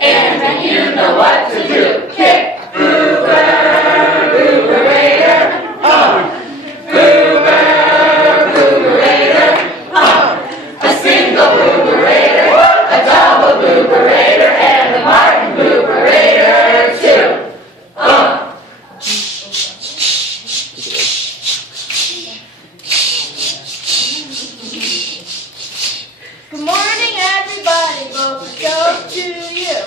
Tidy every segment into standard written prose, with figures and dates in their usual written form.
and then you know what to do. Kick, Boober, Booberator, Boober, Booberator, a single Booberator, a double Booberator, and a Martin Booberator too. Good morning, everybody. Both go to you.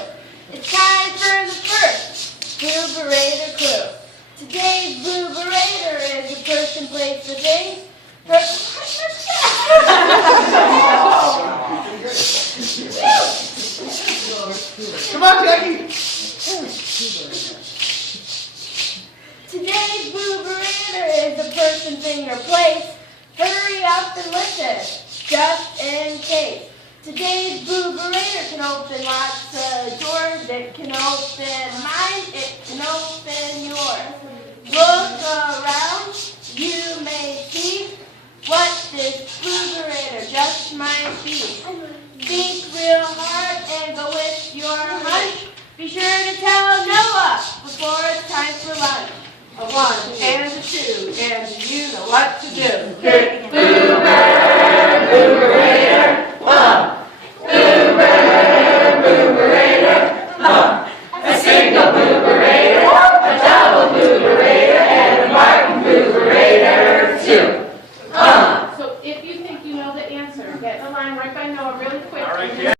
It's time for the first Booberator clue. Today's Booberator is a person, place, or thing. Come on, Jackie. Today's Booberator is a person, thing, or place. Hurry up and listen, just in case. Today's Booberator can open lots of doors. It can open mine. It can open yours. Look around. You may see what this Booberator just might be. Think real hard and go with your hunch. Be sure to tell Noah before it's time for lunch. A 1 and a 2, and you know what to do. Kick, Boober, Booberator.